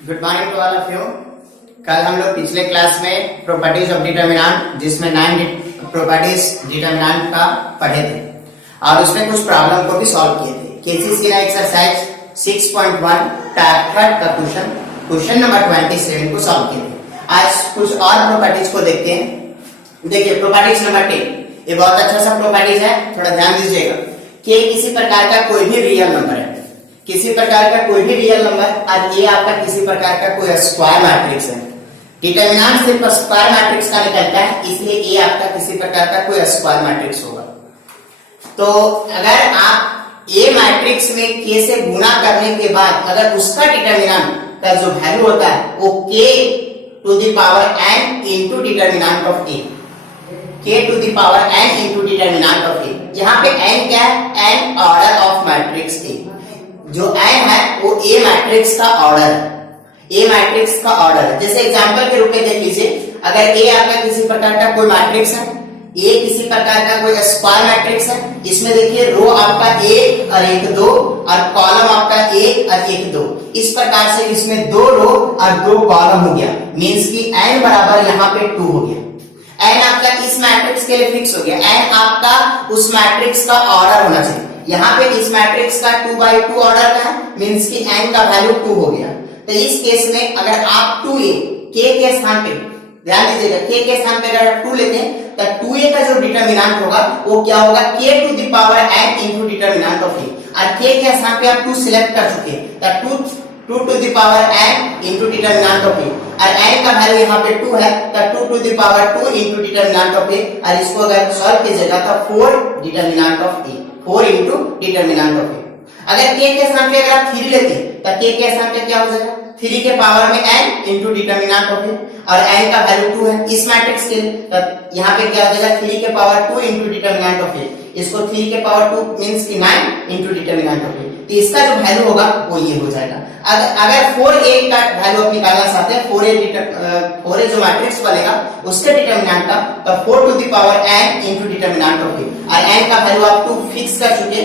Good morning to all of you. कल हम लोग पिछले क्लास में प्रॉपर्टीज ऑफ डिटर्मिनेंट जिसमें 9 प्रॉपर्टीज डिटर्मिनेंट का पढ़े थे और उसमें कुछ प्रॉब्लम को भी सॉल्व किए थे। केसीसी एक्सरसाइज 6.1 थर्ड का क्वेश्चन नंबर 27 को सॉल्व किए थे। आज कुछ और प्रॉपर्टीज को देखते हैं। देखिए प्रॉपर्टीज नंबर 10, ये बहुत अच्छा सा प्रॉपर्टीज है, थोड़ा ध्यान दीजिएगा। कि किसी प्रकार का कोई भी रियल नंबर है, किसी प्रकार का कोई भी रियल नंबर और ये आपका किसी प्रकार का कोई स्क्वायर मैट्रिक्स है। डिटर्मिनेंट सिर्फ स्क्वायर मैट्रिक्स का निकलता है, इसलिए ये आपका किसी प्रकार का कोई स्क्वायर मैट्रिक्स होगा। तो अगर आप ए मैट्रिक्स में के से गुणा करने के बाद अगर उसका डिटर्मिनेंट का जो वैल्यू होता है वो k to the power n into determinant of A, k to the power n into determinant of A. यहाँ पे n क्या है? n order of matrix A. जो n है वो ए मैट्रिक्स का ऑर्डर है, ए मैट्रिक्स का ऑर्डर है। जैसे एग्जांपल के रूप में देख लीजिए, अगर ए आपका किसी प्रकार का कोई मैट्रिक्स है, ए किसी प्रकार का कोई स्क्वायर मैट्रिक्स है, इसमें देखिए रो आपका 1 और 1 2 और कॉलम आपका 1 और 1 2, इस प्रकार से इसमें 2 रो और 2 कॉलम हो गया। मींस कि n बराबर यहाँ पे 2 हो गया। n आपका इस मैट्रिक्स के लिए फिक्स हो गया। n आपका उस मैट्रिक्स का ऑर्डर होना चाहिए। यहाँ पे इस मैट्रिक्स का 2/2 ऑर्डर का है, मींस कि n का वैल्यू 2 हो गया। तो इस केस में अगर आप 2a k के स्थान पे, ध्यान दीजिएगा, k के स्थान पे अगर आप 2 लेते हैं तो 2a का जो डिटर्मिनेंट होगा वो क्या होगा? k to the power n into determinant of a। और k के स्थान पे आप 2 सिलेक्ट कर चुके हैं तो 2 to the power n into determinant of a, और n का वैल्यू यहाँ पे 2 है तो 2 to the power 2 into determinant of a, और इसको अगर सॉल्व कीजिएगा तो 4 determinant of a, 4 into determinant of a। अगर k के स्थान पे अगर आप 3 लेते हैं तो k के स्थान पे क्या हो जाएगा? 3 के पावर में n into determinant of a, और n का वैल्यू 2 है इस मैट्रिक्स के लिए, तो यहाँ पे क्या हो जाएगा? 3 के power 2 into determinant of a, इसको 3 के पावर 2 मींस कि 9 इनटू डिटर्मिनेंट ऑफ a। तो इसका जो वैल्यू होगा वो ये हो जाएगा। अगर 4a का वैल्यू आप निकालना चाहते हैं, 4a जो मैट्रिक्स बनेगा उसके डिटर्मिनेंट का, तो 4 to the power n into determinant of a, और n का वैल्यू आप 2 फिक्स कर चुके।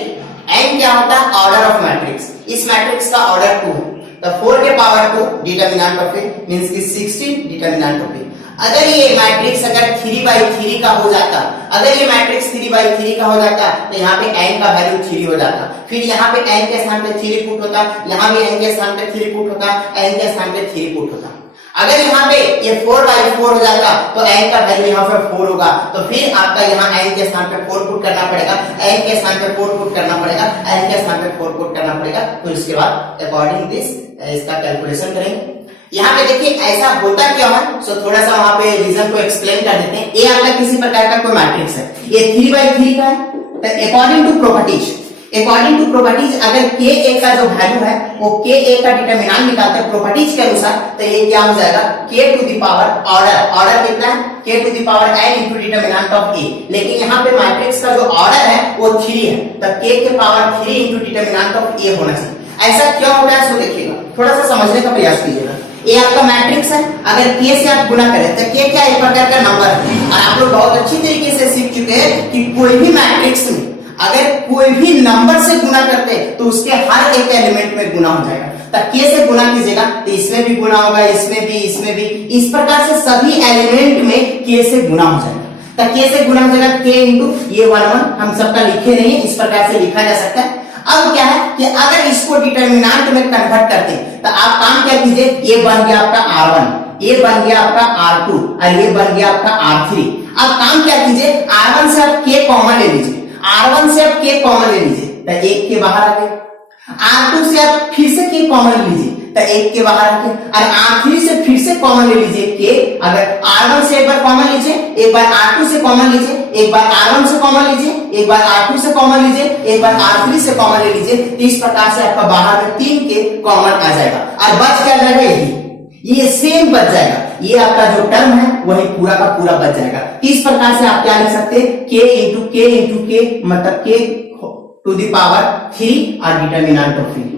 n क्या होता है? Order of matrix. इस मैट्रिक्स का ऑर्डर 2 है तो 4 के power 2 determinant of a means कि 16 डिटर्मिनेंट ऑफ a। अगर ये मैट्रिक्स अगर 3/3 का हो जाता, अगर ये मैट्रिक्स 3/3 का हो जाता तो यहाँ पे n का वैल्यू 3 हो जाता, फिर यहाँ पे n के स्थान पे 3 पुट होता, यहाँ भी n के स्थान पे 3 पुट होता, n के स्थान पे 3 पुट होता। अगर यहाँ पे ये 4/4 हो जाता तो n का वैल्यू यहाँ पे 4 होगा, तो फिर आपका यहाँ n के स्थान पे 4 पुट करना पड़ेगा, n के स्थान पे 4 पुट करना पड़ेगा, n के स्थान पे 4 पुट करना पड़ेगा। तो इसके बाद अकॉर्डिंग दिस इसका कैलकुलेशन करेंगे। यहाँ पे देखिए ऐसा होता क्यों है, सो थोड़ा सा वहां पे रीजन को एक्सप्लेन कर देते हैं। ये आपका किसी प्रकार का कोई मैट्रिक्स है, ये 3/3 का है, तो अकॉर्डिंग टू प्रॉपर्टीज अगर k a का जो वैल्यू है वो k a का डिटर्मिनेंट निकालते हैं प्रॉपर्टीज के अनुसार, तो ये क्या हो जाएगा? k to the power order कितना है? k to the power n into determinant of a। लेकिन यहाँ पे मैट्रिक्स का जो ऑर्डर है वो 3 है, तो k के power 3 into determinant of a होना चाहिए। ऐसा क्यों होता है इसको देखिएगा, थोड़ा सा समझने का प्रयास कीजिएगा। ये आपका मैट्रिक्स है, अगर k से आप गुणा करें तो k क्या एक प्रकार का नंबर है, और आप लोग बहुत अच्छी तरीके से सीख चुके हैं कि कोई भी मैट्रिक्स में अगर कोई भी नंबर से गुणा करते हैं तो उसके हर एक एलिमेंट में गुणा हो जाएगा। तो k से गुणा कीजिएगा तो इसमें भी गुणा होगा, इसमें भी, इस प्रकार से सभी एलिमेंट में k से गुणा हो जाएगा। तो k से गुणा हो जाएगा, k इंटू ये 1 हम सबका लिखे नहीं है, इस प्रकार से लिखा जा सकता है। अब क्या है कि अगर इसको डिटर्मिनेंट में कन्वर्ट करते हैं तो आप काम क्या कीजिए, ये बन गया आपका R1, ये बन गया आपका R2 और ये बन गया आपका R3। अब काम क्या कीजिए, R1 से आप k कॉमन ले लीजिए, R1 से आप k कॉमन ले लीजिए तो 1 के बाहर आ गए, R2 से आप फिर से k कॉमन ले लीजिए तो 1 के बाहर आ गए, और R3 से फिर से कॉमन ले लीजिए k। अगर R1 से एक बार कॉमन लीजिए, एक बार R2 से कॉमन लीजिए, एक बार R1 से कॉमन लीजिए, एक बार R2 से कॉमन लीजिए, एक बार R3 से कॉमन ले लीजिए, तो इस प्रकार से आपका बाहर में 3 के कॉमन आ जाएगा, और बच क्या जाएगा? यही, ये सेम बच जाएगा, ये आपका जो टर्म है वही पूरा का पूरा बच जाएगा। इस प्रकार से आप क्या लिख सकते हैं? k इंटू k मतलब k टू द पावर 3 और डिटर्मिनेंट ऑफ 3,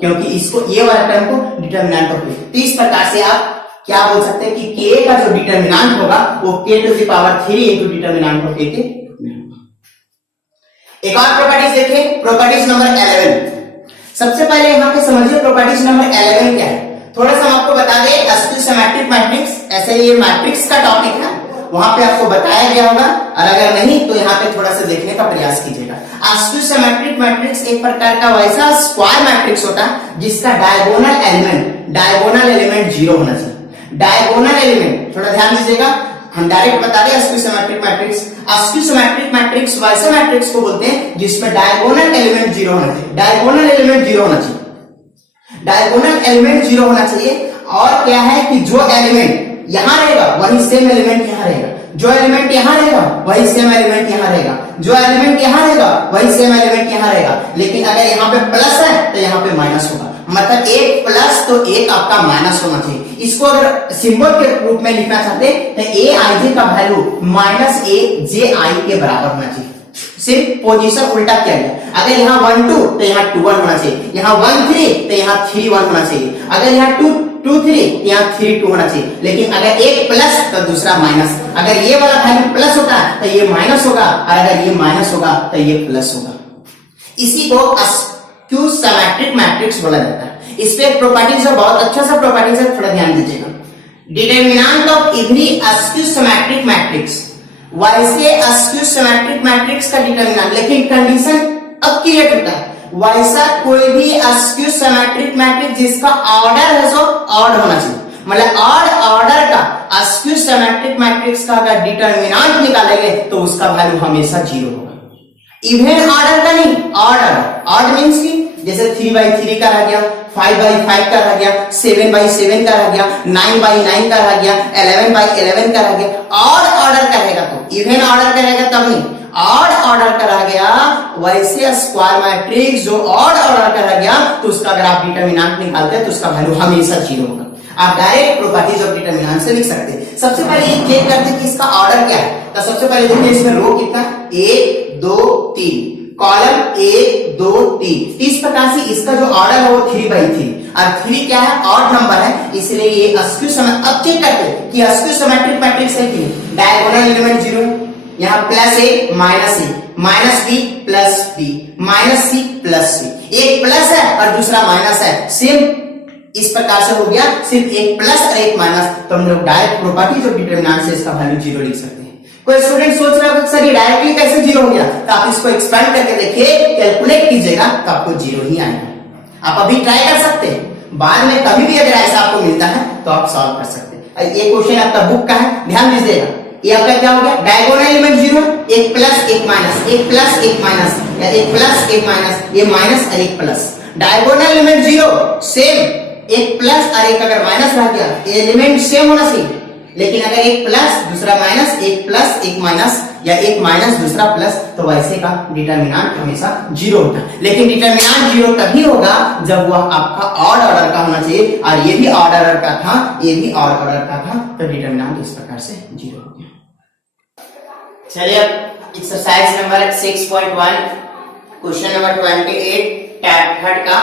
क्योंकि इसको ये वाला टर्म को डिटर्मिनेंट ऑफ 3। तो इस प्रकार से आप क्या बोल सकते हैं कि k का जो डिटर्मिनेंट होगा वो k to the power 3 into determinant of a के में होगा। एक और प्रॉपर्टीज देखिए, प्रॉपर्टीज नंबर 11। सबसे पहले यहाँ पे समझिए प्रॉपर्टीज नंबर 11 क्या है। थोड़ा सा हम आपको बता दें, अस्क्यू सिमेट्रिक मैट्रिक्स, ऐसे ये मैट्रिक्स का टॉपिक है, वहां पे आपको बताया गया होगा, और अगर नहीं तो यहाँ पे थोड़ा सा देखने का प्रयास कीजिएगा। अस्क्यू सिमेट्रिक मैट्रिक्स एक प्रकार का वैसा स्क्वायर मैट्रिक्स होता है जिसका डायगोनल एलिमेंट 0 होना चाहिए। डायगोनल एलिमेंट, थोड़ा ध्यान दीजिएगा, हम डायरेक्ट बता दें askew symmetric matrix. Askew symmetric matrix वैसे मैट्रिक्स को बोलते हैं जिसमें डायगोनल एलिमेंट 0 होना चाहिए। डायगोनल एलिमेंट 0 होना चाहिए, डायगोनल एलिमेंट 0 होना चाहिए। और क्या है कि जो एलिमेंट यहां रहेगा वही सेम एलिमेंट यहां रहेगा, जो एलिमेंट यहां रहेगा वही सेम एलिमेंट यहां रहेगा, जो एलिमेंट यहां रहेगा वही सेम एलिमेंट यहां रहेगा। लेकिन अगर यहाँ पे प्लस है तो यहाँ पे माइनस होगा, मतलब एक प्लस तो एक आपका माइनस होना चाहिए। इसको अगर सिंबल के रूप में लिखना चाहते हैं तो ए आई जे का वैल्यू माइनस ए जे आई के बराबर होना चाहिए। सिर्फ पोजीशन उल्टा किया गया। अगर यहाँ 1 2 तो यहाँ 2 1 होना चाहिए, यहाँ 1 3 तो यहाँ 3 1 होना चाहिए, अगर यहाँ 2 2 3 यहाँ 3 2 होना चाहिए। लेकिन अगर एक प्लस तो दूसरा माइनस, अगर ये वाला वैल्यू प्लस होता है तो ये माइनस होगा, और अगर ये माइनस होगा तो ये प्लस होगा। इसी को अस्क्यू सिमेट्रिक मैट्रिक्स बोला जाता है। इस पे प्रॉपर्टीज है, बहुत अच्छा सा प्रॉपर्टीज है, थोड़ा ध्यान दीजिएगा। Determinant of every askew symmetric matrix, वैसे अस्क्यू सिमेट्रिक मैट्रिक्स का डिटरमिनेंट, लेकिन कंडीशन अब क्रिएट होता है, वैसा कोई भी अस्क्यू सिमेट्रिक मैट्रिक्स जिसका ऑर्डर है सो ऑड होना चाहिए, मतलब ऑड ऑर्डर का अस्क्यू सिमेट्रिक मैट्रिक्स का अगर डिटरमिनेंट निकालेंगे तो उसका वैल्यू हमेशा 0 होगा। इवन ऑर्डर का नहीं, ऑर्डर, ऑड मींस की जैसे 3/3 का रह गया, 5/5 का रह गया, 7/7 का रह गया, 9/9 का रह गया, 11/11 का रह गया। ऑड ऑर्डर का रहेगा तो, इवन ऑर्डर का रहेगा तब नहीं, ऑड ऑर्डर का रह गया। वैसे स्क्वायर मैट्रिक्स जो ऑड ऑर्डर का रह गया तो उसका अगर आप डिटरमिनेंट निकालते हैं तो उसका वैल्यू हमेशा 0 होगा। आप डायरेक्ट प्रॉपर्टीज ऑफ डिटरमिनेंट से लिख सकते हैं। सबसे पहले ये चेक करते हैं कि इसका ऑर्डर क्या है। तो सबसे पहले देखिए इसमें रो कितना, 1 2 3, कॉलम 1 2 3। इस प्रकार से इसका जो ऑर्डर है वो 3/3, और 3 क्या है, ऑड नंबर है, इसलिए ये अस्क्यू सिमेट्रिक। अब चेक करते हैं कि अस्क्यू सिमेट्रिक मैट्रिक्स है कि डायगोनल एलिमेंट 0, यहाँ plus A minus B plus B minus C plus C, एक प्लस है और दूसरा माइनस है, सेम इस प्रकार से हो गया, सिर्फ एक प्लस और एक माइनस। तो हम लोग डायरेक्ट प्रॉपर्टीज ऑफ डिटरमिनेंट से इसका वैल्यू 0 लिख सकते हैं। कोई स्टूडेंट सोच रहा है सर ये डायरेक्टली कैसे 0 हो गया, तो आप इसको एक्सपेंड करके देखिए, कैलकुलेट कीजिएगा तो आपको 0 ही आएगा। आप अभी ट्राई कर सकते हैं, बाद में कभी भी अगर ऐसा आपको मिलता है तो आप सॉल्व कर सकते हैं। ये क्वेश्चन आपका बुक का है, ध्यान दीजिएगा। ये आपका क्या हो गया, डायगोनल एलिमेंट 0, एक प्लस एक माइनस, एक प्लस एक माइनस, या एक प्लस एक माइनस, ये माइनस और एक प्लस। डायगोनल एलिमेंट 0 सेम, एक प्लस और एक अगर माइनस रह गया, एलिमेंट सेम होना चाहिए। लेकिन अगर एक प्लस दूसरा माइनस, एक प्लस एक माइनस, या एक माइनस दूसरा प्लस, तो वैसे का डिटरमिनेंट हमेशा 0 होता है। लेकिन डिटरमिनेंट 0 तभी होगा जब वह आपका ऑड ऑर्डर का होना चाहिए, और ये भी ऑड ऑर्डर का था, ये भी ऑड ऑर्डर का था, तो डिटरमिनेंट इस प्रकार से 0 हो गया। चलिए अब exercise number 6.1 question number 28 tab third का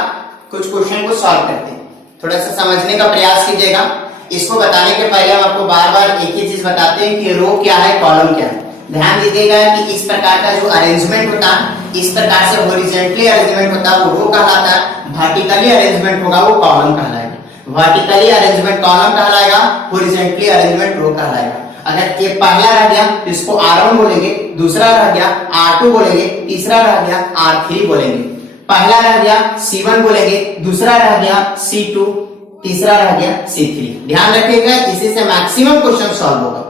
कुछ क्वेश्चन को सॉल्व करते हैं। थोड़ा सा समझने का प्रयास कीजिएगा। इसको बताने के पहले हम आपको बार बार एक ही चीज बताते हैं कि रो क्या है, कॉलम क्या है। ध्यान दीजिएगा कि इस प्रकार का जो अरेंजमेंट होता है, इस प्रकार से हॉरिजॉन्टली अरेंजमेंट होता है वो रो कहलाता है, वर्टिकली अरेंजमेंट होगा वो कॉलम कहलाएगा। वर्टिकली अरेंजमेंट कॉलम कहलाएगा, हॉरिजॉन्टली अरेंजमेंट रो कहलाएगा। अगर ये पहला रह गया तो इसको R1 बोलेंगे, दूसरा रह गया R2 बोलेंगे, तीसरा रह गया R3 बोलेंगे। पहला रह गया C1 बोलेंगे, दूसरा रह गया C2, तीसरा रह गया C3। ध्यान रखिएगा, इसी से मैक्सिमम क्वेश्चन सॉल्व होगा।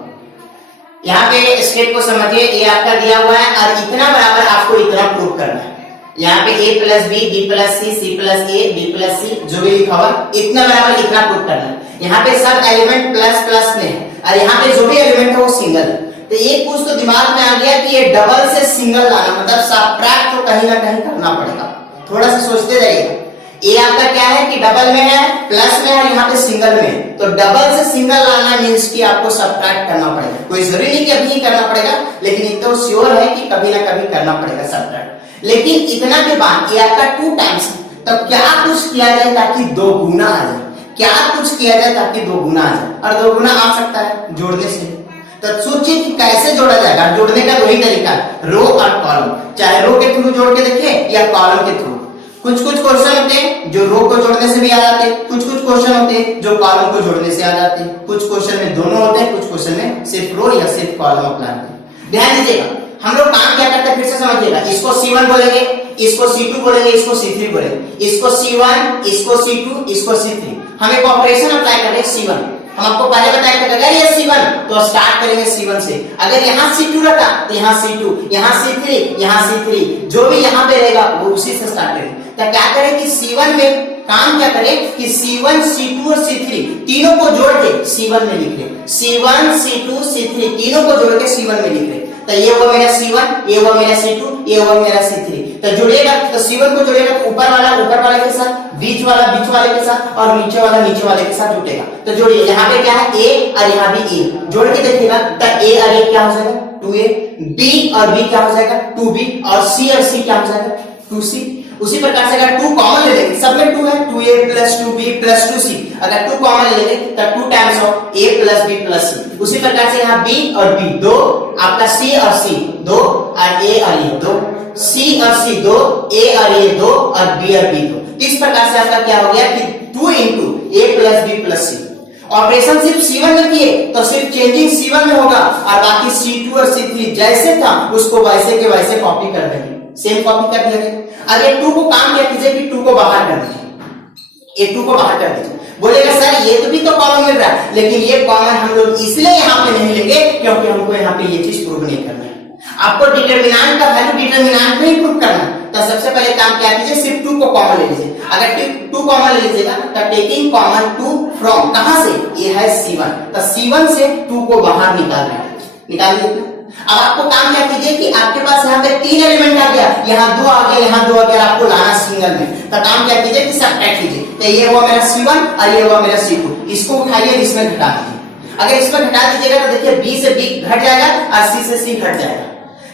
यहाँ पे स्टेप को समझिए, ये आपका दिया हुआ है और इतना बराबर आपको इतना प्रूव करना है। यहाँ पे A plus B, B plus C, C plus A, B plus C, जो भी लिखा हुआ इतना बराबर इतना प्रूव करना है। यहाँ पे सब एलिमेंट प्लस प्लस में है और यहाँ पे जो भी एलिमेंट है वो सिंगल है। तो एक कुछ तो दिमाग में आ गया कि ये डबल से सिंगल लाना, मतलब सबट्रैक्ट तो कहीं ना कहीं करना पड़ेगा। थोड़ा सा सोचते जाइएगा। ये आपका क्या है कि डबल में है, प्लस में है, यहाँ पे सिंगल में है, तो डबल से सिंगल लाना मींस कि आपको सबट्रैक्ट करना पड़ेगा। कोई जरूरी नहीं कि अभी करना पड़ेगा, लेकिन ये तो श्योर है कि कभी ना कभी करना पड़ेगा सबट्रैक्ट। लेकिन इतना के बाद ये आपका 2 टाइम्स, तो क्या कुछ किया जाए ताकि 2 गुना आ जाए, क्या कुछ किया जाए ताकि 2 गुना आ जाए, और 2 गुना आ सकता है जोड़ने से। तो सोचिए कि कैसे जोड़ा जाएगा। जोड़ने का वही तरीका, रो और कॉलम, चाहे रो के थ्रू जोड़ के देखिए या कॉलम के थ्रू। कुछ कुछ क्वेश्चन होते हैं जो रो को जोड़ने से भी आ जाते हैं, कुछ कुछ क्वेश्चन होते हैं जो कॉलम को जोड़ने से आ जाते हैं, कुछ क्वेश्चन में दोनों होते हैं, कुछ क्वेश्चन में सिर्फ रो या सिर्फ कॉलम अप्लाई होते हैं। ध्यान दीजिएगा, हम लोग काम क्या करते हैं फिर से समझिएगा। इसको C1 बोलेंगे, इसको C2 बोलेंगे, इसको C3 बोलेंगे, इसको C1, इसको C2, इसको C3। हम एक ऑपरेशन अप्लाई कर रहे हैं C1। हम आपको पहले बताया था अगर ये C1 तो स्टार्ट करेंगे C1 से, अगर यहाँ C2 रखा तो यहाँ C2, यहाँ C3, यहाँ C3, जो भी यहाँ पे रहेगा वो उसी से स्टार्ट करेंगे। तो क्या करें कि C1 में काम क्या करें कि C1, C2 और C3 तीनों को जोड़ के C1 में लिख रहे, C1, C2, C3 तीनों को जोड़ के C1 में लिख रहे। तो ये हुआ मेरा C1, ये हुआ मेरा C2, ये हुआ मेरा C3। तो जुड़ेगा तो C1 को जुड़ेगा तो ऊपर वाला के साथ, बीच वाले के साथ और नीचे वाले के साथ जुटेगा। तो जोड़िए, यहाँ पे क्या है A और यहाँ भी A, जोड़ के देखिएगा तो A और A क्या हो जाएगा 2A, B और B क्या हो जाएगा 2B और C और C क्या हो जाएगा 2C। उसी प्रकार से अगर 2 कॉमन ले लेंगे, सब में 2 है, 2A plus 2B plus 2C, अगर 2 कॉमन ले लेंगे तो 2 times of A plus B plus C। उसी प्रकार से यहाँ B और B 2, आपका C और C 2 और A और ये 2, C और C 2, A और ये 2 और B और B 2। इस प्रकार से आपका क्या हो गया कि 2 into A plus B plus C। Operation सिर्फ C1 में किए तो सिर्फ चेंजिंग C1 में होगा और बाकी C2 और C3 जैसे था उसको वैसे के वैसे कॉपी कर देंगे, सेम कॉपी कर देंगे। अब ये 2 को काम क्या कीजिए कि 2 को बाहर कर दीजिए, ये 2 को बाहर कर दीजिए। बोलेगा सर ये तो भी तो कॉमन मिल रहा है, लेकिन ये कॉमन हम लोग इसलिए यहाँ पे नहीं लेंगे क्योंकि हमको यहाँ पे ये चीज प्रूव नहीं करना है। आपको डिटरमिनेंट का वैल्यू डिटरमिनेंट में ही प्रूव करना है। तो सबसे पहले काम क्या कीजिए, सिर्फ 2 को कॉमन ले लीजिए। अगर 2 कॉमन ले लीजिएगा तो टेकिंग कॉमन 2 फ्रॉम, कहां से, ये है C1, तो C1 से 2 को बाहर निकालना है, निकाल लीजिए। अब आपको काम क्या कीजिए कि आपके पास यहाँ पे 3 एलिमेंट आ गया, यहाँ 2 आ गया, यहाँ 2 आ गया, आपको लाना सिंगल में। तो काम क्या कीजिए कि सब्ट्रैक्ट कीजिए। तो ये हुआ मेरा C1 और ये हुआ मेरा C2, इसको उठाइए इसमें घटा दीजिए। अगर इसमें घटा दीजिएगा तो देखिए B से B घट जाएगा और C से C घट जाएगा।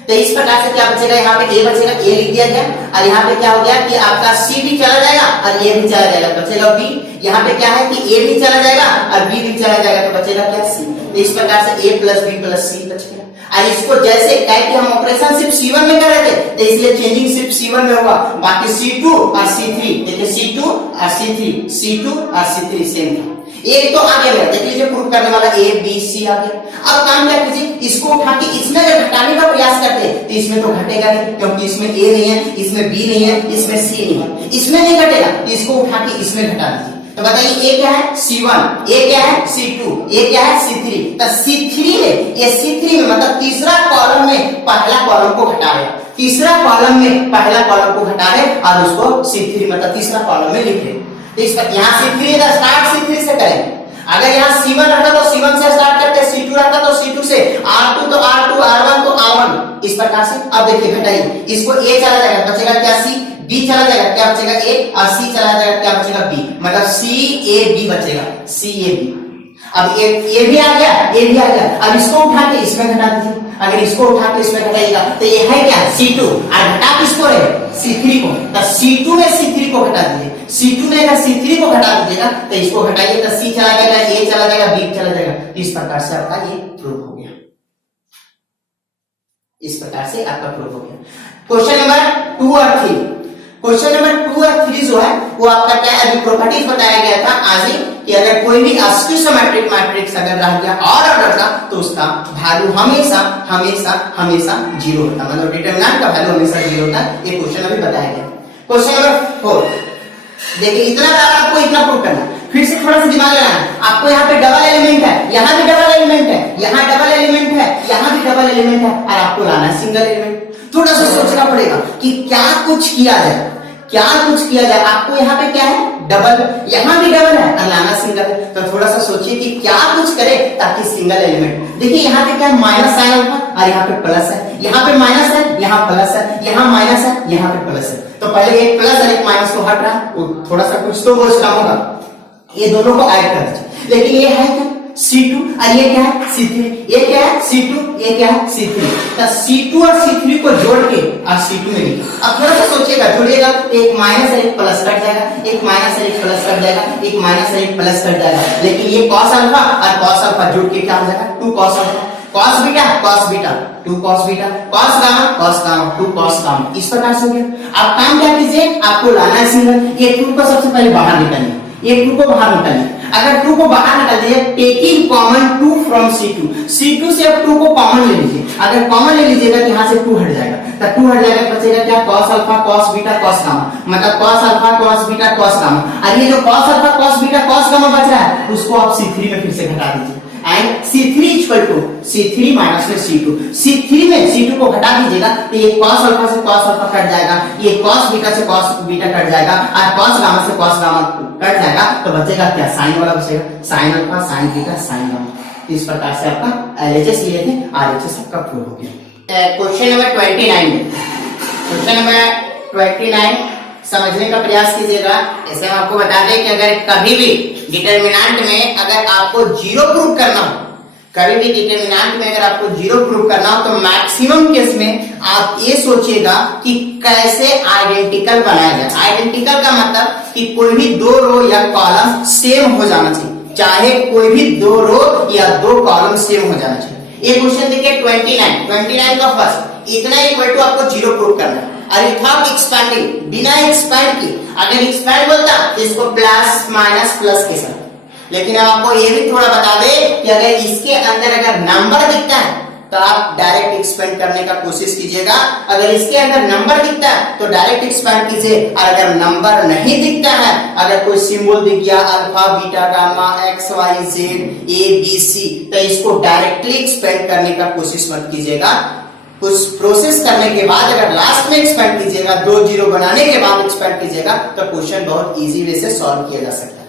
तो इस प्रकार से क्या बचेगा, यहाँ पे A बचेगा, A लिख दिया गया और यहाँ पे क्या हो गया कि आपका C भी चला जाएगा और A भी चला जाएगा, बचेगा B। यहाँ पे क्या है कि A भी चला जाएगा और B भी चला जाएगा, तो बचेगा क्या C। तो इस प्रकार से A plus B plus C बच गया। और इसको जैसे क्या कि हम ऑपरेशन सिर्फ C1 में कर रहे थे तो इसलिए चेंजिंग सिर्फ C1 में होगा, बाकी C2 और C3 देखिए, C2 और C3, C2 और C3 सेम था। एक तो आ गया, देख लीजिए प्रूफ करने वाला A B C आ गया। अब काम क्या कीजिए, इसको उठा के इसमें अगर घटाने का प्रयास करते हैं तो इसमें तो घटेगा नहीं, क्योंकि इसमें A नहीं है, इसमें B नहीं है, इसमें C नहीं है, इसमें नहीं घटेगा। इसको उठा के इसमें घटा दीजिए। तो बताइए A क्या है C1, A क्या है C2, A क्या है C3। तो C3 में, ये C3 में मतलब तीसरा कॉलम में पहला कॉलम को घटा रहे, तीसरा कॉलम में पहला कॉलम को घटा रहे और उसको C3 मतलब तीसरा कॉलम में लिख रहे। तो इस पर यहाँ C3 का स्टार्ट C3 से करेंगे। अगर यहाँ C1 रहता तो C1 से स्टार्ट करते, C2 रहता तो C2 से, R2 तो R2, R1 तो R1, इस प्रकार से। अब देखिए घटाइए, इसको A चला जाएगा, बचेगा क्या C, B चला जाएगा, क्या बचेगा A, और C चला जाएगा, क्या बचेगा B, मतलब CAB बचेगा, CAB। अब ये भी आ गया, ये भी आ गया। अब इसको उठा के इसमें घटा दीजिए। अगर इसको उठा के इसमें घटाइएगा तो ये है क्या C2 और घटा किसको है C3 को। तो C2 में C3 को घटा दीजिए, C2 में अगर C3 को घटा दीजिएगा तो इसको घटाइए तो C चला जाएगा, A चला जाएगा, B चला जाएगा। इस प्रकार से आपका ये प्रूफ हो गया, इस प्रकार से आपका प्रूफ हो गया। क्वेश्चन नंबर 2 और 3, क्वेश्चन नंबर 2 और 3 जो है वो आपका क्या है, अभी प्रॉपर्टीज बताया गया था आज ही कि अगर कोई भी अस्क्यूसिमेट्रिक मैट्रिक्स अगर रह गया और ऑर्डर का तो उसका वैल्यू हमेशा हमेशा हमेशा 0 होता है, मतलब डिटरमिनेंट का वैल्यू हमेशा 0 होता है। ये क्वेश्चन अभी बताया गया। क्वेश्चन नंबर 4 देखिए, इतना ज्यादा आपको इतना प्रूव करना है, फिर से थोड़ा सा दिमाग लगाना। आपको यहाँ पे डबल एलिमेंट है, यहाँ भी डबल एलिमेंट है, यहाँ डबल एलिमेंट है, यहाँ भी डबल एलिमेंट है, और आपको लाना है सिंगल एलिमेंट। थोड़ा सा सोचना पड़ेगा कि क्या कुछ किया जाए, क्या कुछ किया जाए। आपको यहाँ पे क्या है डबल, यहाँ भी डबल है और लाना सिंगल है। तो थोड़ा सा सोचिए कि क्या कुछ करे ताकि सिंगल एलिमेंट। देखिए यहाँ पे क्या है, माइनस साइन अल्फा और यहाँ पे प्लस है, यहाँ पे माइनस है, यहाँ प्लस है, यहाँ माइनस है, यहाँ पे प्लस है। तो पहले एक प्लस और एक माइनस को हट रहा है, वो थोड़ा सा कुछ तो बोझना होगा, ये दोनों को ऐड कर दीजिए। लेकिन ये है क्या C2 और ये क्या है C3, ये क्या है C2, ये क्या है C3। तो C2 और C3 को जोड़ के और C2 में लिखिए। अब थोड़ा सा सोचिएगा, जोड़िएगा, एक माइनस और एक प्लस कट जाएगा, एक माइनस और एक प्लस कट जाएगा, एक माइनस और एक प्लस कट जाएगा। लेकिन ये cos अल्फा और cos अल्फा जोड़ के क्या हो जाएगा 2 cos alpha. cos beta 2 cos beta, cos gamma 2 cos gamma. इस प्रकार से हो गया। अब काम क्या कीजिए, आपको लाना है सिंगल, ये 2 को सबसे पहले बाहर निकालिए, ये 2 को बाहर निकालिए। अगर 2 को बाहर निकाल दीजिए, टेकिंग कॉमन 2 फ्रॉम C2 से अब 2 को कॉमन ले लीजिए। अगर कॉमन ले लीजिएगा तो यहाँ से 2 हट जाएगा, तो 2 हट जाएगा, बचेगा क्या, cos alpha cos beta cos gamma, मतलब cos alpha cos beta cos gamma. और ये जो cos alpha cos beta cos gamma बच रहा है उसको आप C3 में फिर से घटा दीजिए। And C3 equal to C3 minus में C2 में C2 को घटा दीजिएगा तो ये cos अल्फा से cos अल्फा कट जाएगा, ये cos बीटा से cos बीटा कट जाएगा, और cos गामा से cos गामा कट जाएगा, तो बचेगा क्या, साइन वाला बचेगा, sine alpha sign beta sine gamma. इस प्रकार से आपका LHS लिए थे, RHS आपका प्रूव हो गया। क्वेश्चन नंबर 29, क्वेश्चन नंबर 29 समझने का प्रयास कीजिएगा। ऐसे हम आपको बता दें कि अगर कभी भी डिटरमिनेंट में अगर आपको जीरो प्रूव करना हो, कभी भी डिटरमिनेंट में अगर आपको जीरो प्रूव करना हो, तो मैक्सिमम केस में आप ये सोचिएगा कि कैसे आइडेंटिकल बनाया जाए। आइडेंटिकल का मतलब कि कोई भी 2 रो या कॉलम सेम हो जाना चाहिए, चाहे कोई भी 2 रो या 2 कॉलम सेम हो जाना चाहिए। ये क्वेश्चन देखिए 29 का फर्स्ट, इतना इक्वल टू आपको जीरो प्रूव करना है। और विथआउट एक्सपेंडिंग, बिना एक्सपेंड की, अगर एक्सपेंड बोलता तो इसको प्लस माइनस प्लस के साथ। लेकिन अब आपको ये भी थोड़ा बता दे कि अगर इसके अंदर अगर नंबर दिखता है तो आप डायरेक्ट एक्सपेंड करने का कोशिश कीजिएगा। अगर इसके अंदर नंबर दिखता है तो डायरेक्ट एक्सपेंड कीजिए, और अगर नंबर नहीं दिखता है, अगर कोई सिंबल दिख गया alpha beta gamma x y z a b c, तो इसको डायरेक्टली एक्सपेंड करने का कोशिश मत कीजिएगा। कुछ प्रोसेस करने के बाद अगर लास्ट में एक्सपेंड कीजिएगा, 2 जीरो बनाने के बाद एक्सपेंड कीजिएगा, तो क्वेश्चन बहुत इजी वे से सॉल्व किया जा सकता है।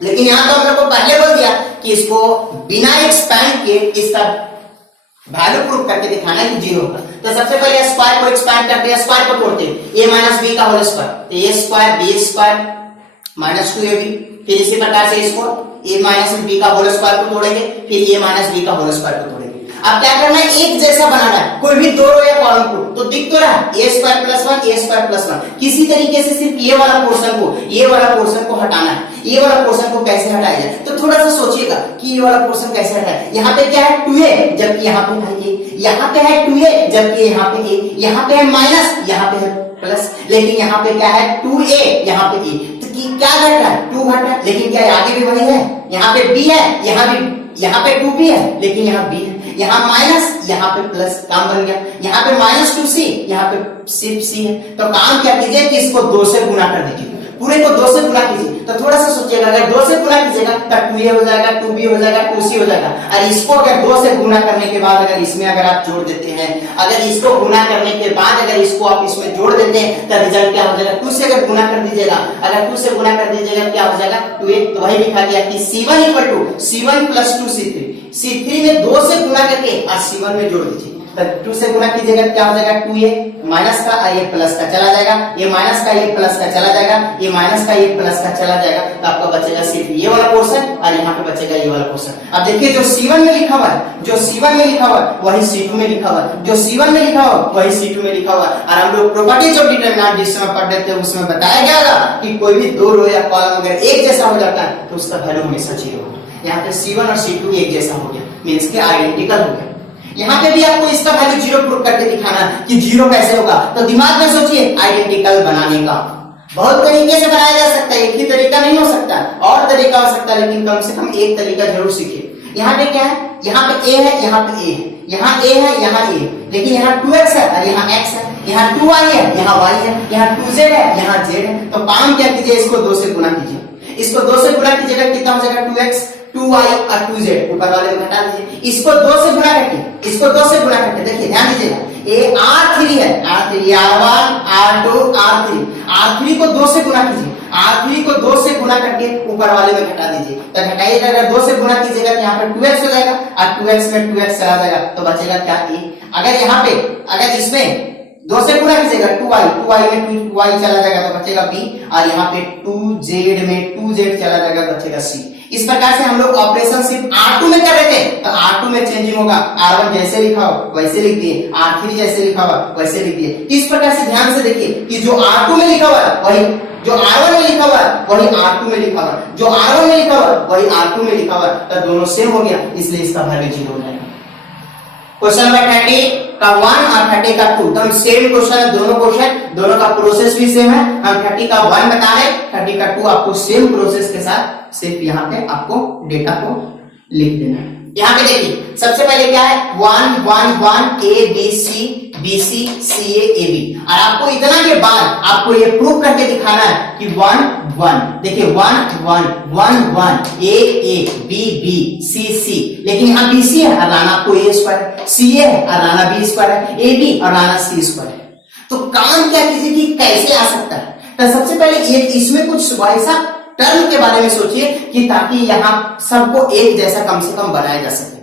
लेकिन यहाँ तो हम लोग को पहले बोल दिया कि इसको बिना एक्सपेंड के इसका वैल्यू प्रूव करके दिखाना है कि जीरो होगा। तो सबसे पहले स्क्वायर को एक्सपेंड करते हैं, स्क्वायर को तोड़ते हैं, a माइनस बी का होल स्क्वायर, तो a square b square minus 2ab। फिर इसी प्रकार से इसको a माइनस बी का होल स्क्वायर को तोड़ेंगे, फिर a माइनस बी का होल स्क्वायर को तोड़ेंगे। अब क्या करना है, एक जैसा बनाना है, कोई भी 2 रो या कॉलम को, तो दिख तो रहा है a square plus 1 a square plus 1। किसी तरीके से सिर्फ ये वाला पोर्शन को हटाना है। ये वाला पोर्शन को कैसे हटाया जाए, तो थोड़ा सा सोचिएगा कि ये वाला पोर्शन कैसे हटाए। यहाँ पे क्या है 2a, जबकि यहाँ पे है a, यहाँ पे है 2a, जबकि यहाँ पे a, यहाँ पे है माइनस, यहाँ पे है प्लस, लेकिन यहाँ पे क्या है 2a, यहाँ पे a, तो क्या घट रहा है, 2 घट रहा है, लेकिन क्या आगे भी वही है, यहाँ पे b है, यहाँ पे 2b है, लेकिन यहाँ b है, यहाँ माइनस, यहाँ पे प्लस, काम बन गया। यहाँ पे माइनस 2c, यहाँ पे सिर्फ c है, तो काम क्या कीजिए कि इसको 2 से गुना कर दीजिए, पूरे को 2 से गुना कीजिए। तो थोड़ा सा सोचिएगा, अगर 2 से गुना कीजिएगा तो 2a हो जाएगा, 2b हो जाएगा, 2c हो जाएगा। और इसको अगर 2 से गुना करने के बाद अगर इसमें अगर आप जोड़ देते हैं, अगर इसको गुना करने के बाद अगर इसको आप इसमें जोड़ देते हैं, तो रिजल्ट क्या हो जाएगा, 2 से अगर गुना कर दीजिएगा, अगर 2 से गुना कर दीजिएगा क्या हो जाएगा 2a। तो वही लिखा गया कि c1 equal to c1 plus 2c3, c3 में 2 से गुना करके और c1 में जोड़ दीजिए, तो 2 से गुना कीजिएगा क्या हो जाएगा 2a माइनस का ये प्लस का चला जाएगा, ये माइनस का ये प्लस का चला जाएगा, ये माइनस का ये प्लस का चला जाएगा, तो आपका बचेगा सिर्फ ये वाला पोर्शन और यहाँ पे बचेगा ये वाला पोर्शन। अब देखिए जो C1 में लिखा हुआ है, जो C1 में लिखा हुआ है वही C2 में लिखा हुआ है, जो C1 में लिखा हुआ वही C2 में लिखा हुआ है। और हम लोग प्रॉपर्टीज ऑफ डिटरमिनेंट जिस समय पढ़ रहे थे उसमें बताया गया था कि कोई भी 2 रो या कॉलम अगर एक जैसा हो जाता है तो उसका वैल्यू हमेशा 0 होगा। यहाँ पे C1 और C2 एक जैसा हो गया, मींस के आइडेंटिकल हो गया। यहाँ पे भी आपको इसका वैल्यू 0 प्रूव करके दिखाना कि 0 कैसे होगा, तो दिमाग में सोचिए आइडेंटिकल बनाने का बहुत तरीके से बनाया जा सकता है, एक ही तरीका नहीं हो सकता, और तरीका हो सकता है, लेकिन कम से कम एक तरीका जरूर सीखिए। यहाँ पे क्या है, यहाँ पे a है, यहाँ पे a है, यहाँ a है, यहाँ a, लेकिन यहाँ 2x है और यहाँ x है, यहाँ 2y है, यहाँ y है, यहाँ 2z है, यहाँ z है। तो काम क्या कीजिए, इसको 2 से गुना कीजिए, इसको 2 से गुना कीजिएगा, कितना हो जाएगा 2x 2y और 2z, ऊपर वाले में घटा दीजिए, इसको 2 से गुना करके, इसको 2 से गुना करके, देखिए ध्यान दीजिएगा, ये R3 है, R3 R1 R2 R3 को 2 से गुना कीजिए, R3 को 2 से गुना करके ऊपर वाले में घटा दीजिए, तो घटाइएगा, अगर 2 से गुना कीजिएगा तो यहाँ पर 2x हो जाएगा और 2x में 2x चला जाएगा, तो बचेगा क्या a। अगर यहाँ पे अगर इसमें 2 से गुना कीजिएगा 2y में 2y चला जाएगा तो बचेगा b, और यहाँ पे 2z में 2z चला जाएगा बचेगा c। इस प्रकार से हम लोग ऑपरेशन सिर्फ R2 में कर रहे थे, तो R2 में चेंजिंग होगा, R1 जैसे लिखा हो वैसे लिख दिए, R3 जैसे लिखा हुआ वैसे लिख दिए। इस प्रकार से ध्यान से देखिए कि जो R2 में लिखा हुआ है वही जो R1 में लिखा हुआ है वही R2 में लिखा हुआ है, जो R1 में लिखा हुआ है वही R2 में लिखा हुआ है, तो दोनों सेम हो गया, इसलिए इसका वैल्यू 0 हो जाएगा। क्वेश्चन नंबर 30 का 1 और 30 का 2 तो सेम क्वेश्चन है, दोनों का प्रोसेस भी सेम है। हम 30 का 1 बता रहे, 30 का 2 आपको सेम प्रोसेस के साथ सिर्फ यहाँ पे आपको डेटा को लिख देना है। यहाँ पे देखिए सबसे पहले क्या है 1 1 1 ए b C C A B, और आपको इतना के बाद आपको ये प्रूव करके दिखाना है कि 1 1 देखिए 1 1 1 1 ए बी सी, लेकिन यहाँ बी सी है और राना आपको ए स्क्वायर, सी ए है और राना बी स्क्वायर है, ए बी और राना सी स्क्वायर है। तो काम क्या कीजिए कि कैसे आ सकता है, तो सबसे पहले इसमें कुछ वैसा टर्म के बारे में सोचिए कि ताकि यहाँ सबको एक जैसा कम से कम बनाया जा सके।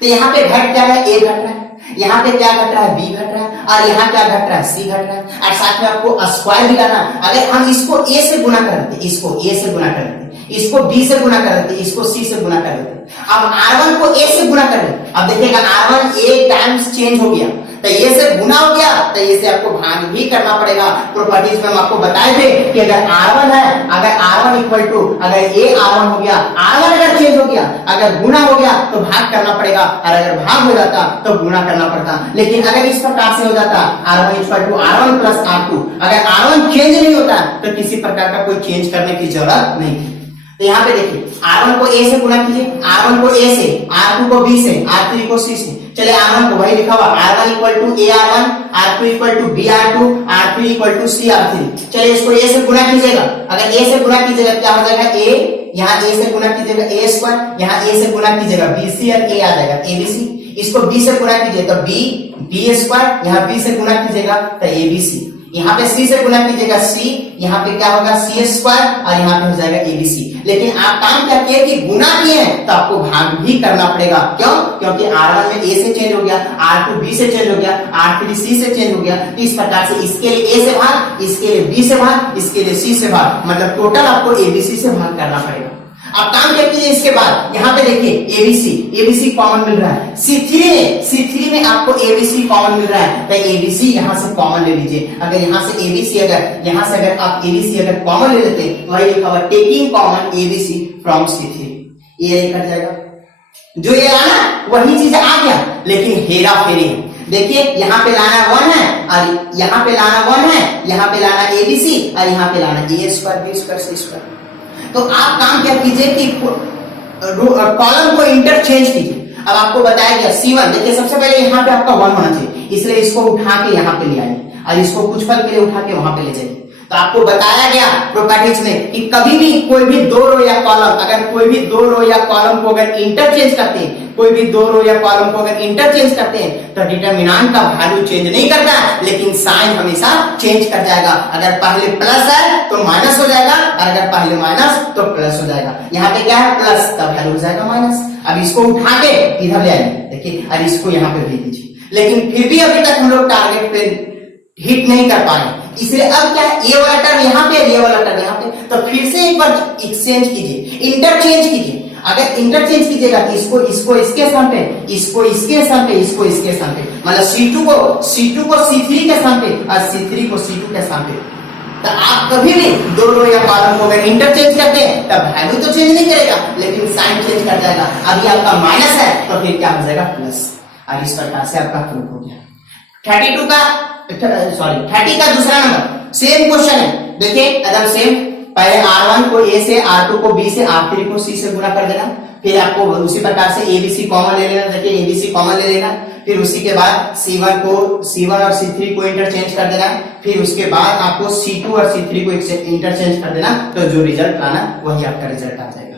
तो यहाँ पे घट क्या है, ए घट रहा है, यहाँ पे क्या घट रहा है, बी घट रहा है, और यहाँ क्या घट रहा है, सी घट रहा है, और साथ में आपको स्क्वायर भी लाना। अगर हम इसको ए से गुना कर देते, इसको ए से गुना कर देते, इसको बी से गुना कर देते, इसको सी से गुना कर देते, अब R1 को ए से गुना कर देते, अब देखिएगा R1 ए टाइम्स चेंज हो गया, तो ये से गुना हो गया, तो ये से आपको भाग भी करना पड़ेगा। प्रॉपर्टीज में हम आपको बताए थे कि अगर R1 है, अगर R1 इक्वल टू अगर ए R1 हो गया, R1 अगर चेंज हो गया, अगर गुना हो गया तो भाग करना पड़ेगा, और अगर भाग हो जाता तो गुना करना पड़ता। लेकिन अगर इस प्रकार से हो जाता R1 equal to R1 plus R2, अगर R1 चेंज नहीं होता तो किसी प्रकार का कोई चेंज करने की जरूरत नहीं थी। तो यहाँ पे देखिए R1 को A से गुना कीजिए, R1 को A से, R2 को B से, R3 को C से। चले R1 को वही लिखा हुआ R1 equal to A R1, R2 equal to B R2, R3 equal to C R3। चलिए इसको A से गुना कीजिएगा, अगर A से गुना कीजिएगा क्या हो जाएगा, A, यहाँ A से गुना कीजिएगा A स्क्वायर, यहाँ A से गुना कीजिएगा BC और A आ जाएगा ABC। इसको B से गुना कीजिए तो B स्क्वायर, यहाँ B से गुना कीजिएगा तो ABC, यहाँ पे C से गुना कीजिएगा C, यहाँ पे क्या होगा C स्क्वायर, और यहाँ पे हो जाएगा ABC। लेकिन आप काम क्या किए कि गुना किए हैं तो आपको भाग भी करना पड़ेगा। क्यों? क्योंकि R1 में A से चेंज हो गया, R2 B से चेंज हो गया, R3 C से चेंज हो गया। तो इस प्रकार से इसके लिए A से भाग, इसके लिए B से भाग, इसके लिए C से भाग, मतलब टोटल आपको ABC से भाग करना पड़ेगा। अब काम क्या कीजिए इसके बाद यहाँ पे देखिए ABC कॉमन मिल रहा है, C3 में आपको ABC कॉमन मिल रहा है, तो ABC यहाँ से कॉमन ले लीजिए। अगर यहाँ से ABC अगर आप ABC अगर कॉमन ले लेते तो वही लिखा हुआ taking common ABC from C3, ये कट जाएगा। जो ये आना वही चीज आ गया, लेकिन हेरा फेरी है। देखिए यहाँ पे लाना 1 है और यहाँ पे लाना 1 है, यहाँ पे लाना ABC और यहाँ पे लाना A square B square C square. तो आप काम क्या कीजिए कि कॉलम को इंटरचेंज कीजिए। अब आपको बताया गया C1, देखिए सबसे पहले यहाँ पे आपका 1 होना चाहिए, इसलिए इसको उठा के यहाँ पे ले आइए और इसको कुछ पल के लिए उठा के वहां पे ले जाइए। तो आपको बताया गया प्रॉपर्टीज में कि कभी भी कोई भी दो रो या कॉलम, अगर कोई भी दो रो या कॉलम को अगर इंटरचेंज करते हैं, कोई भी दो रो या कॉलम को अगर इंटरचेंज करते हैं तो डिटरमिनेंट का वैल्यू चेंज नहीं करता, लेकिन साइन हमेशा चेंज कर जाएगा। अगर पहले प्लस है तो माइनस हो जाएगा, और अगर पहले माइनस तो प्लस हो जाएगा। यहाँ पे क्या है प्लस, तब वैल्यू हो जाएगा माइनस। अब इसको उठा के इधर ले आइए, देखिए, और इसको यहाँ पे भेज दीजिए। लेकिन फिर भी अभी तक हम लोग टारगेट पे हिट नहीं कर पाए, इसलिए अब क्या है, ये वाला टर्म यहाँ पे, ये वाला टर्म यहाँ पे, तो फिर से एक बार एक्सचेंज कीजिए, इंटरचेंज कीजिए। अगर इंटरचेंज कीजिएगा तो इसको इसके स्थान पे, इसको इसके स्थान पे, इसको इसके स्थान पे, मतलब C2 को C3 के स्थान पे और C3 को C2 के स्थान पे। तो आप कभी भी दो रो या कॉलम को अगर इंटरचेंज करते हैं तब वैल्यू तो चेंज नहीं करेगा, लेकिन साइन चेंज कर जाएगा। अभी आपका माइनस है तो फिर क्या हो जाएगा प्लस, और इस प्रकार से आपका प्रूफ हो गया। 30 का दूसरा नंबर सेम क्वेश्चन है, देखिए एकदम सेम। पहले R1 को A से, R2 को B से, R3 को C से गुना कर देना, फिर आपको उसी प्रकार से ABC कॉमन ले लेना, देखिए ABC कॉमन ले लेना, फिर उसी के बाद C1 और C3 को इंटरचेंज कर देना, फिर उसके बाद आपको C2 और C3 को इंटरचेंज कर देना, तो जो रिजल्ट आना वही आपका रिजल्ट आ जाएगा।